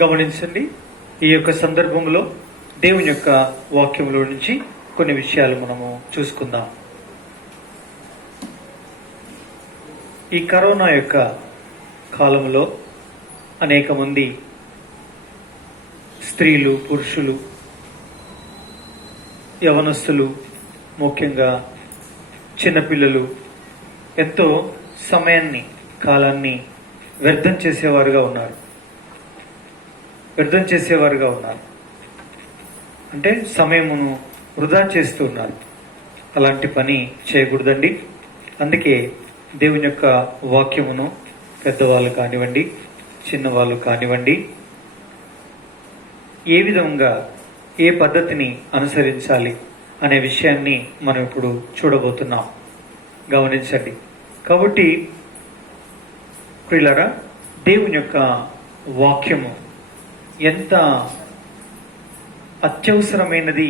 గమనించండి. ఈ యొక్క సందర్భంలో దేవుని యొక్క వాక్యంలో నుంచి కొన్ని విషయాలు మనము చూసుకుందాం. ఈ కరోనా యొక్క కాలంలో అనేక మంది స్త్రీలు, పురుషులు, యవనస్తులు, ముఖ్యంగా చిన్నపిల్లలు ఎంతో సమయాన్ని, కాలాన్ని వ్యర్థం చేసేవారుగా ఉన్నారు. అంటే సమయమును వృధా చేస్తూ ఉన్నారు. అలాంటి పని చేయకూడదండి. అందుకే దేవుని యొక్క వాక్యమును పెద్దవాళ్ళు కానివ్వండి, చిన్నవాళ్ళు కానివ్వండి, ఏ విధంగా, ఏ పద్ధతిని అనుసరించాలి అనే విషయాన్ని మనం ఇప్పుడు చూడబోతున్నాం. గమనించండి. కాబట్టి ప్రియులారా, దేవుని యొక్క వాక్యము ఎంత అత్యవసరమైనది,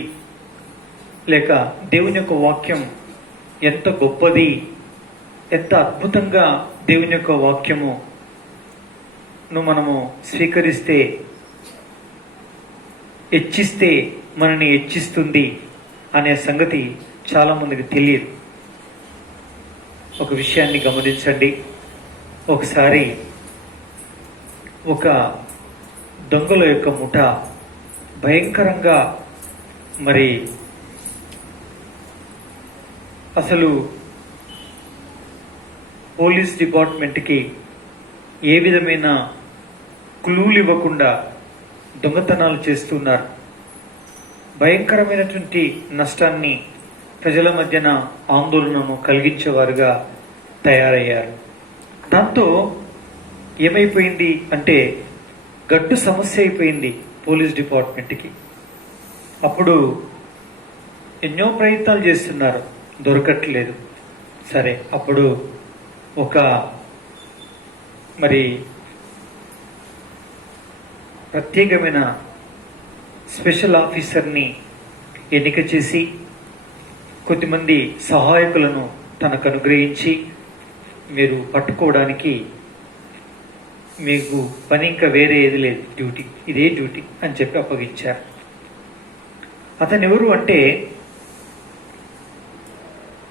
లేక దేవుని యొక్క వాక్యం ఎంత గొప్పది, ఎంత అద్భుతంగా దేవుని యొక్క వాక్యమును మనము స్వీకరిస్తే, హెచ్చిస్తే మనని హెచ్చిస్తుంది అనే సంగతి చాలా మందికి తెలియదు. ఒక విషయాన్ని గమనించండి. ఒకసారి ఒక దొంగల యొక్క ముఠ భయంకరంగా, మరి అసలు పోలీస్ డిపార్ట్మెంట్కి ఏ విధమైన క్లూలు ఇవ్వకుండా దొంగతనాలు చేస్తున్నారు. భయంకరమైనటువంటి నష్టాన్ని, ప్రజల మధ్యన ఆందోళనను కలిగించేవారుగా తయారయ్యారు. దాంతో ఏమైపోయింది అంటే గడ్డు సమస్య అయిపోయింది పోలీస్ డిపార్ట్మెంట్కి. అప్పుడు ఎన్నో ప్రయత్నాలు చేస్తున్నారు, దొరకట్లేదు. సరే, అప్పుడు ఒక మరి ప్రత్యేకమైన స్పెషల్ ఆఫీసర్ని ఎన్నిక చేసి కొద్దిమంది సహాయకులను తనకు అనుగ్రహించి, మీరు పట్టుకోవడానికి మీకు పని ఇంకా వేరే ఏది లేదు, డ్యూటీ, ఇదే డ్యూటీ అని చెప్పి అప్పగించారు. అతను ఎవరు అంటే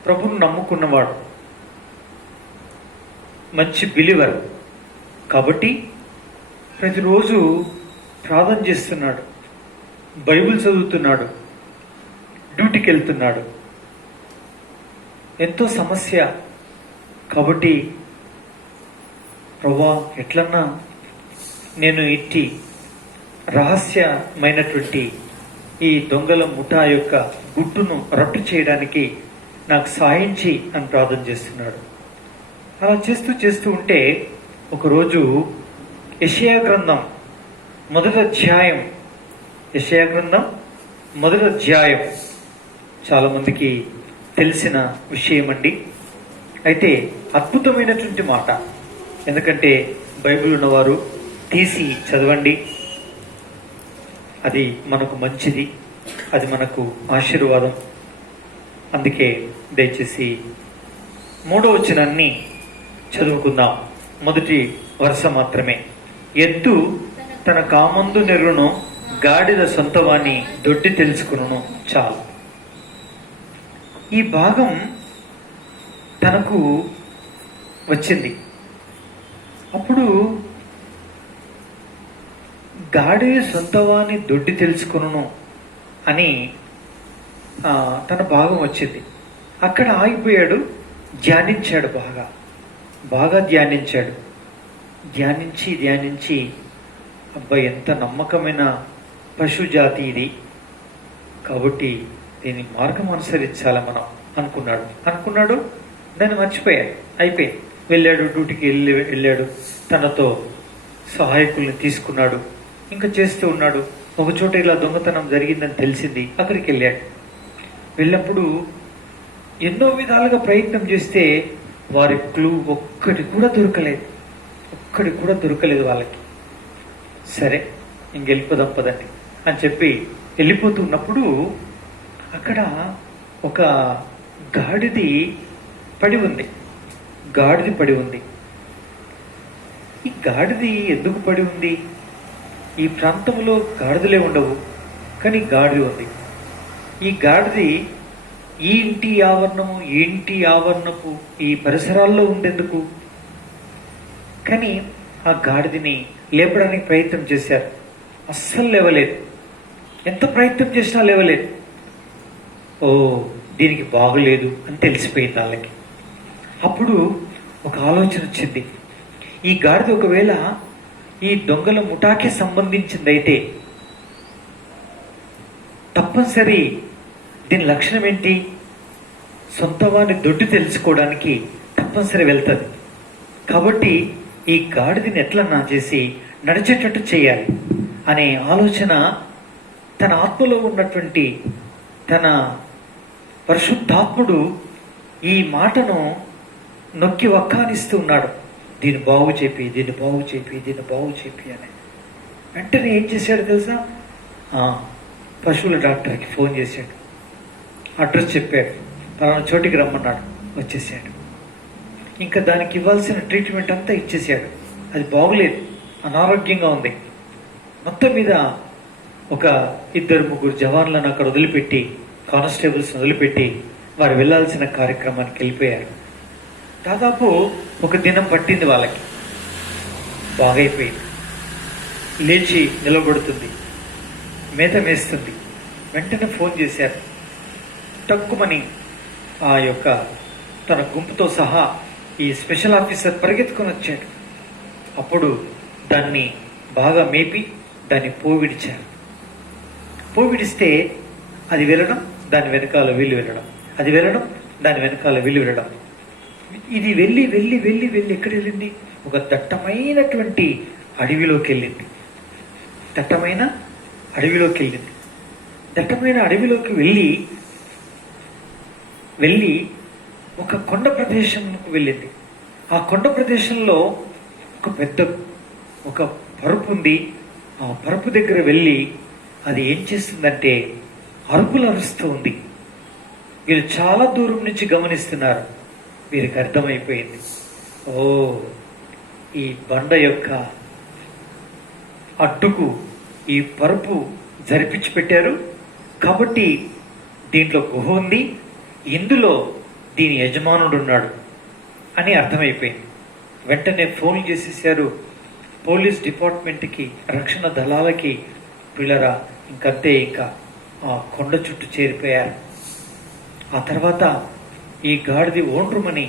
ప్రభువును నమ్ముకున్నవాడు, మంచి బిలీవర్. కాబట్టి ప్రతిరోజు ప్రార్థన చేస్తున్నాడు, బైబిల్ చదువుతున్నాడు, డ్యూటీకి వెళ్తున్నాడు. ఎంతో సమస్య. కాబట్టి ప్రభువా, ఎట్లన్నా నేను ఇట్టి రహస్యమైనటువంటి ఈ దొంగల ముఠా యొక్క గుట్టును రట్టు చేయడానికి నాకు సాయించి అని ప్రార్థన చేస్తున్నాడు. అలా చేస్తూ ఉంటే ఒకరోజు యెషయా గ్రంథం మొదటి అధ్యాయం చాలా మందికి తెలిసిన విషయం అండి. అయితే అద్భుతమైనటువంటి మాట. ఎందుకంటే బైబిల్ ఉన్నవారు తీసి చదవండి, అది మనకు మంచిది, అది మనకు ఆశీర్వాదం. అందుకే దయచేసి 3వ వచనాన్ని చదువుకుందాం. మొదటి వరుస మాత్రమే. ఎద్దు తన కామందు నెరును, గాడిద సొంతవాణి దొడ్డి తెలుసుకును. చాలు. ఈ భాగం తనకు వచ్చింది. అప్పుడు గాడిద సొంతవాణి దొడ్డి తెలుసుకును అని తన భాగం వచ్చింది. అక్కడ ఆగిపోయాడు. ధ్యానించాడు, బాగా ధ్యానించాడు. ధ్యానించి అబ్బాయి, ఎంత నమ్మకమైన పశు జాతి ఇది, కాబట్టి దీని మార్గం అనుసరించాలి మనం అనుకున్నాడు. దాన్ని మర్చిపోయాడు. అయిపోయింది. వెళ్ళాడు, డ్యూటీకి వెళ్ళాడు. తనతో సహాయకుల్ని తీసుకున్నాడు. ఇంకా చేస్తూ ఉన్నాడు. ఒక చోట ఇలా దొంగతనం జరిగిందని తెలిసింది. అక్కడికి వెళ్ళినప్పుడు ఎన్నో విధాలుగా ప్రయత్నం చేస్తే వారి క్లూ ఒక్కటి కూడా దొరకలేదు వాళ్ళకి. సరే, ఇంకెళ్ళిపోదాం పదండి అని చెప్పి వెళ్ళిపోతున్నప్పుడు అక్కడ ఒక గాడిది పడి ఉంది. ఈ గాడిది ఎందుకు పడి ఉంది ఈ ప్రాంతంలో గాడిదలే ఉండవు, కానీ గాడిద ఉంది. ఈ గాడిది ఈ ఇంటి ఆవరణము, ఈ ఇంటి ఆవరణపు ఈ పరిసరాల్లో ఉండేందుకు. కానీ ఆ గాడిదని లేపడానికి ప్రయత్నం చేశారు, అస్సలు లేవలేదు. ఎంత ప్రయత్నం చేసినా లేవలేదు. ఓ, దీనికి బాగులేదు అని తెలిసిపోయింది వాళ్ళకి. అప్పుడు ఒక ఆలోచన వచ్చింది. ఈ గాడిద ఒకవేళ ఈ దొంగల ముఠాకి సంబంధించిందైతే తప్పనిసరి దీని లక్షణం ఏంటి? సొంత వాడిని దొడ్డి తెలుసుకోవడానికి తప్పనిసరి వెళ్తుంది. కాబట్టి ఈ గాడిదని ఎట్లన్నా చేసి నడిచేటట్టు చేయాలి అనే ఆలోచన తన ఆత్మలో ఉన్నటువంటి తన పరిశుద్ధాత్ముడు ఈ మాటను నొక్కి వక్కానిస్తూ ఉన్నాడు. దీన్ని బాగు చెప్పి, దీన్ని బాగు చెప్పి, దీన్ని బాగు చెప్పి అని. వెంటనే ఏం చేశాడు తెలుసా? పశువుల డాక్టర్కి ఫోన్ చేశాడు, అడ్రస్ చెప్పాడు, పలానా చోటికి రమ్మన్నాడు, వచ్చేసాడు. ఇంకా దానికి ఇవ్వాల్సిన ట్రీట్మెంట్ అంతా ఇచ్చేసాడు. అది బాగులేదు, అనారోగ్యంగా ఉంది. మొత్తం మీద ఒక 2-3 జవాన్లను అక్కడ వదిలిపెట్టి, కానిస్టేబుల్స్ వదిలిపెట్టి వారు వెళ్ళాల్సిన కార్యక్రమానికి వెళ్ళిపోయారు. దాదాపు 1 దినం పట్టింది వాళ్ళకి. బాగైపోయింది. లేచి నిలబడుతుంది, మేత వేస్తుంది. వెంటనే ఫోన్ చేశారు. తక్కువని ఆ యొక్క తన గుంపుతో సహా ఈ స్పెషల్ ఆఫీసర్ పరిగెత్తుకొని వచ్చాడు. అప్పుడు దాన్ని బాగా మేపి దాన్ని పోవిడిచారు. పోవిడిస్తే అది వెళ్ళడం, దాని వెనకాల వీళ్ళు వెళ్ళడం, అది వెళ్ళడం, దాని వెనకాల వీళ్ళు వెళ్ళడం. ఇది వెళ్ళి వెళ్ళి వెళ్ళి వెళ్ళి ఎక్కడ వెళ్ళింది? ఒక దట్టమైనటువంటి అడవిలోకి వెళ్ళింది. దట్టమైన అడవిలోకి వెళ్ళింది. దట్టమైన అడవిలోకి వెళ్ళి ఒక కొండ ప్రదేశంకు వెళ్ళింది. ఆ కొండ ప్రదేశంలో ఒక పెద్ద ఒక పరుపు ఉంది. ఆ పరుపు దగ్గర వెళ్ళి అది ఏం చేస్తుందంటే అరుపులు అరుస్తూ ఉంది. వీళ్ళు చాలా దూరం నుంచి గమనిస్తున్నారు. వీరికి అర్థమైపోయింది, ఓ, ఈ బండ యొక్క అడ్డుకు ఈ పరుపు జరిపించి పెట్టారు, కాబట్టి దీంట్లో గుహ ఉంది, ఇందులో దీని యజమానుడు ఉన్నాడు అని అర్థమైపోయింది. వెంటనే ఫోన్ చేసేసారు పోలీస్ డిపార్ట్మెంట్కి, రక్షణ దళాలకి. పిల్లరా, ఇంకంతే, ఇంకా ఆ కొండ చుట్టూ చేరిపోయారు. ఆ తర్వాత ఈ గాడిది ఓండ్రుమని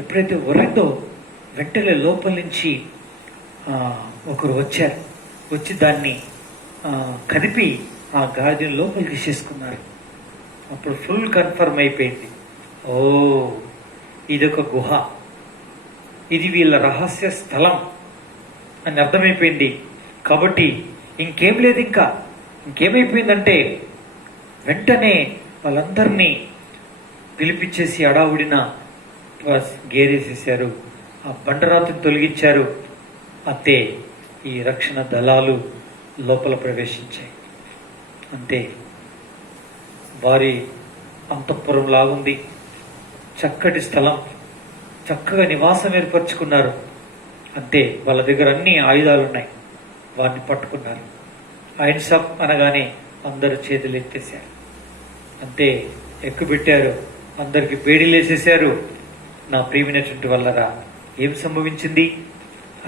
ఎప్పుడైతే ఒరిందో వెంటనే లోపల నుంచి ఒకరు వచ్చారు. వచ్చి దాన్ని కదిపి ఆ గాడిని లోపలికి తీసేసుకున్నారు. అప్పుడు ఫుల్ కన్ఫర్మ్ అయిపోయింది, ఓ, ఇదొక గుహ, ఇది వీళ్ళ రహస్య స్థలం అని అర్థమైపోయింది. కాబట్టి ఇంకేం లేదు. ఇంకేమైపోయిందంటే వెంటనే వాళ్ళందరినీ పిలిపించేసి అడావుడిన గేరేసేశారు. ఆ బండరాతిని తొలగించారు. అంతే, ఈ రక్షణ దళాలు లోపల ప్రవేశించాయి. అంతే, వారి అంతఃపురం లాగుంది, చక్కటి స్థలం, చక్కగా నివాసం ఏర్పరచుకున్నారు. అంతే, వాళ్ళ దగ్గర అన్ని ఆయుధాలు ఉన్నాయి. వారిని పట్టుకున్నారు. హ్యాండ్స్ అప్ అనగానే అందరూ చేతులు ఎత్తేశారు. అంతే, ఎక్కుపెట్టారు. అందరికి బేడీలు వేసేశారు. నా ప్రియమైనటువంటి వల్లరా ఏం సంభవించింది?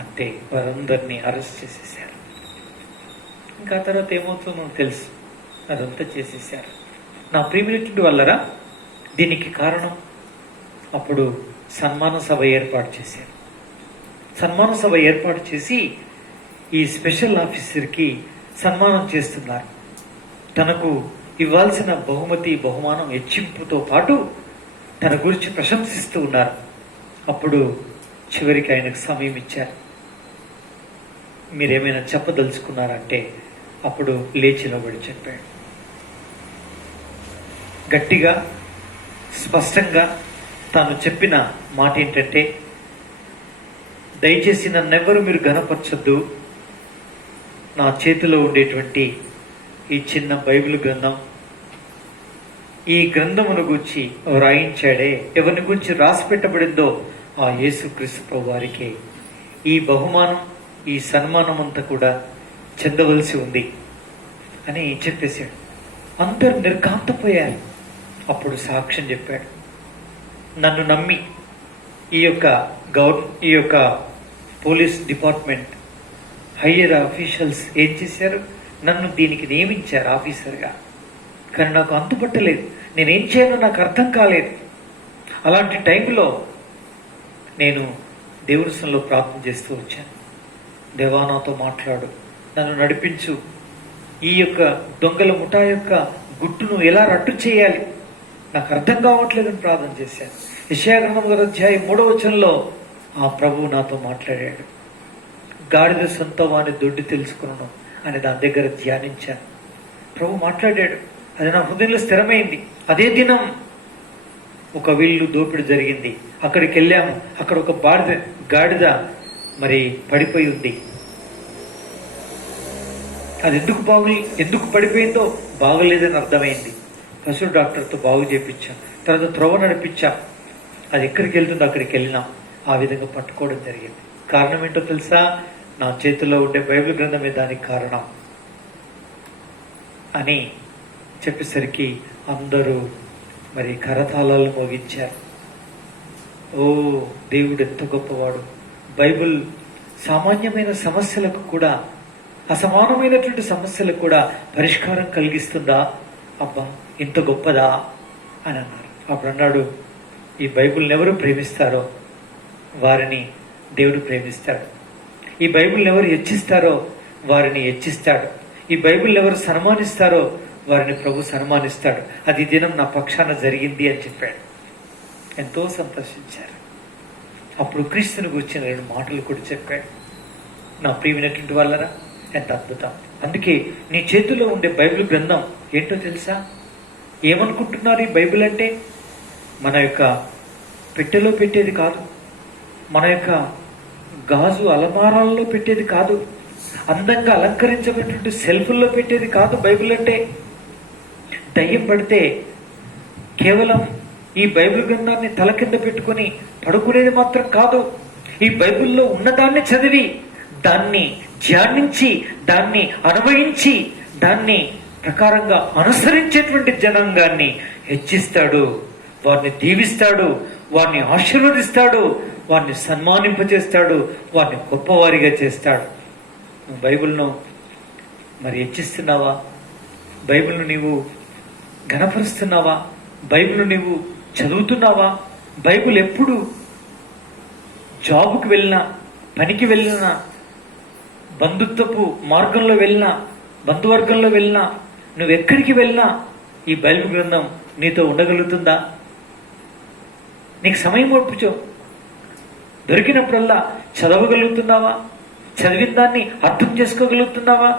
అంతే, వారందరినీ అరెస్ట్ చేసేసారు. ఇంకా తర్వాత ఏమవుతుందో తెలుసు, అదంతా చేసేసారు. నా ప్రియమైనటువంటి వల్లరా దీనికి కారణం, అప్పుడు సన్మాన సభ ఏర్పాటు చేశారు. సన్మాన సభ ఏర్పాటు చేసి ఈ స్పెషల్ ఆఫీసర్కి సన్మానం చేస్తున్నారు. తనకు ఇవ్వాల్సిన బహుమానం హెచ్చింపుతో పాటు తన గురించి ప్రశంసిస్తూ ఉన్నారు. అప్పుడు చివరికి ఆయనకు సమయం ఇచ్చారు. మీరేమైనా చెప్పదలుచుకున్నారంటే అప్పుడు లేచి నిలబడి చెప్పాడు. గట్టిగా, స్పష్టంగా తాను చెప్పిన మాట ఏంటంటే, దయచేసి నన్నెవ్వరూ మీరు ఘనపరచొద్దు. నా చేతిలో ఉండేటువంటి ఈ చిన్న బైబిల్ గ్రంథం, ఈ గ్రంథమును గురించి వ్రాయించాడే, ఎవరిని గురించి రాసి పెట్టబడిందో ఆ యేసుక్రీస్తు ప్రభువారికే ఈ బహుమానం, ఈ సన్మానం అంతా కూడా చెందవలసి ఉంది అని చెప్పేశాడు. అందరూ నిర్ఘాంతపోయారు. అప్పుడు సాక్ష్యం చెప్పాడు. నన్ను నమ్మి ఈ యొక్క పోలీస్ డిపార్ట్మెంట్ హయ్యర్ అఫీషియల్స్ ఏం చేశారు, నన్ను దీనికి నియమించారు ఆఫీసర్గా. కానీ నాకు అంతుపట్టలేదు, నేనేం చేయాలో నాకు అర్థం కాలేదు. అలాంటి టైంలో నేను దేవుని సన్నిధిలో ప్రార్థన చేస్తూ వచ్చాను. దేవా, నాతో మాట్లాడు, నన్ను నడిపించు, ఈ యొక్క దొంగల ముఠా యొక్క గుట్టును ఎలా రట్టు చేయాలి, నాకు అర్థం కావట్లేదని ప్రార్థన చేశాను. యెషయా గ్రంథం 3వ ఆ ప్రభువు నాతో మాట్లాడాడు. గాడిద సొంత వాని దొడ్డి తెలుసుకున్నాను అని దాని దగ్గర ధ్యానించాను. ప్రభు మాట్లాడాడు, అది నా హృదయంలో స్థిరమైంది. అదే దినం ఒక విల్లు దోపిడి జరిగింది. అక్కడికి వెళ్ళాము. అక్కడ ఒక గాడిద మరి పడిపోయి ఉంది. అది ఎందుకు పడిపోయిందో బాగలేదని అర్థమైంది. పశు డాక్టర్తో బాగు చేయించాం. తర్వాత త్రోవ నడిపించాం. అది ఎక్కడికి వెళ్తుందో అక్కడికి వెళ్ళినాం. ఆ విధంగా పట్టుకోవడం జరిగింది. కారణం ఏంటో తెలుసా? నా చేతిలో ఉండే బైబిల్ గ్రంథమే దానికి కారణం అని చెప్పేసరికి అందరూ మరి కరతాళాలు మోగించారు. ఓ, దేవుడు ఎంత గొప్పవాడు! బైబిల్ సామాన్యమైన సమస్యలకు కూడా, అసమానమైనటువంటి సమస్యలకు కూడా పరిష్కారం కలిగిస్తుందా? అబ్బా, ఇంత గొప్పదా అని అన్నారు. అప్పుడు అన్నాడు, ఈ బైబిల్ని ఎవరు ప్రేమిస్తారో వారిని దేవుడు ప్రేమిస్తాడు. ఈ బైబిల్ని ఎవరు హెచ్చిస్తారో వారిని హెచ్చిస్తాడు. ఈ బైబిల్ని ఎవరు సన్మానిస్తారో వారిని ప్రభు సన్మానిస్తాడు. అది దినం నా పక్షాన జరిగింది అని చెప్పాడు. ఎంతో సంతోషించారు. అప్పుడు క్రీస్తుని గురించిన 2 మాటలు కూడా చెప్పాడు. నా ప్రియమైనటువంటి వాళ్ళరా, ఎంత అద్భుతం! అందుకే నీ చేతిలో ఉండే బైబిల్ గ్రంథం ఏంటో తెలుసా? ఏమనుకుంటున్నారు ఈ బైబిల్ అంటే? మన యొక్క పెట్టెలో పెట్టేది కాదు, మన యొక్క గాజు అలమారాల్లో పెట్టేది కాదు, అందంగా అలంకరించబడినటువంటి సెల్ఫుల్లో పెట్టేది కాదు. బైబిల్ అంటే దయ్యం పడితే కేవలం ఈ బైబిల్ గ్రంథాన్ని తల కింద పెట్టుకుని పడుకునేది మాత్రం కాదు. ఈ బైబిల్లో ఉన్నదాన్ని చదివి, దాన్ని ధ్యానించి, దాన్ని అనుభవించి, దాన్ని ప్రకారంగా అనుసరించేటువంటి జనాంగాన్ని హెచ్చిస్తాడు, వారిని దీవిస్తాడు, వారిని ఆశీర్వదిస్తాడు, వారిని సన్మానింపజేస్తాడు, వారిని గొప్పవారిగా చేస్తాడు. నువ్వు బైబిల్ను మరి హెచ్చిస్తున్నావా? బైబిల్ను నీవు ఘనపరుస్తున్నావా? బైబిల్ను నీవు చదువుతున్నావా? బైబిల్ ఎప్పుడు జాబుకి వెళ్ళినా, పనికి వెళ్ళినా, బంధుత్వపు మార్గంలో వెళ్ళినా, బంధువర్గంలో వెళ్ళినా, నువ్వు ఎక్కడికి వెళ్ళినా ఈ బైబిల్ గ్రంథం నీతో ఉండగలుగుతుందా? నీకు సమయం ఒప్పుచో దొరికినప్పుడల్లా చదవగలుగుతున్నావా? చదివిన దాన్ని అర్థం చేసుకోగలుగుతున్నావా?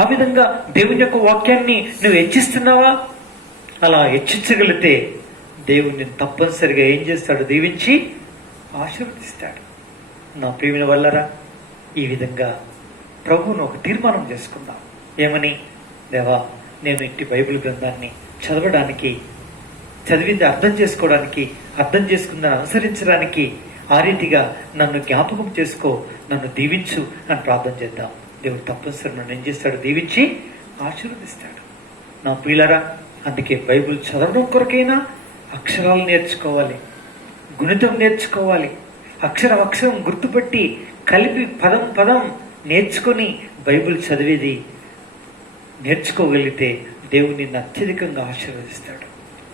ఆ విధంగా దేవుని యొక్క వాక్యాన్ని నువ్వు హెచ్చిస్తున్నావా? అలా హెచ్చించగలిగితే దేవుని తప్పనిసరిగా ఏం చేస్తాడు? దీవించి ఆశీర్వదిస్తాడు. నా ప్రియమైన వల్లరా, ఈ విధంగా ప్రభువును ఒక తీర్మానం చేసుకుందాం. ఏమని? దేవా, నేను ఇట్టి బైబిల్ గ్రంథాన్ని చదవడానికి, చదివింది అర్థం చేసుకోవడానికి, అర్థం చేసుకుందని అనుసరించడానికి, ఆ రీతిగా నన్ను జ్ఞాపకం చేసుకో, నన్ను దీవించు అని ప్రార్థన చేద్దాం. దేవుడు తప్పనిసరి నన్ను ఏం చేస్తాడు? దీవించి ఆశీర్వదిస్తాడు. నా ప్రియులారా, అందుకే బైబిల్ చదవడం కొరకైనా అక్షరాలు నేర్చుకోవాలి, గుణితం నేర్చుకోవాలి, అక్షరం గుర్తుపట్టి కలిపి పదం నేర్చుకొని బైబిల్ చదివేది నేర్చుకోగలిగితే దేవుని నిన్ను అత్యధికంగా ఆశీర్వదిస్తాడు.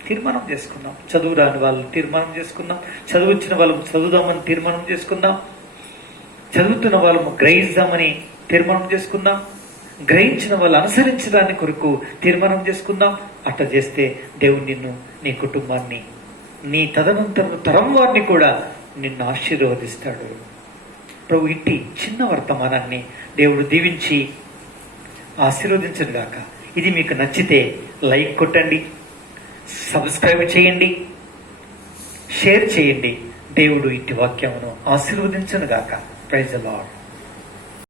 తీర్మానం చేసుకుందాం. చదువు రాని వాళ్ళు తీర్మానం చేసుకుందాం, చదువుచ్చిన వాళ్ళము చదువుదామని తీర్మానం చేసుకుందాం, చదువుతున్న వాళ్ళము గ్రహిద్దామని తీర్మానం చేసుకుందాం, గ్రహించిన వాళ్ళు అనుసరించడానికి కొరకు తీర్మానం చేసుకుందాం. అట్లా చేస్తే దేవుడు నిన్ను, నీ కుటుంబాన్ని, నీ తదనంతరం తరం వారిని కూడా నిన్ను ఆశీర్వదిస్తాడు. ప్రభు ఇంటి చిన్న వర్తమానాన్ని దేవుడు దీవించి ఆశీర్వదించను గాక. ఇది మీకు నచ్చితే లైక్ కొట్టండి, సబ్స్క్రైబ్ చేయండి, షేర్ చేయండి. దేవుడు ఇంటి వాక్యమును ఆశీర్వదించను గాక. Praise the lord.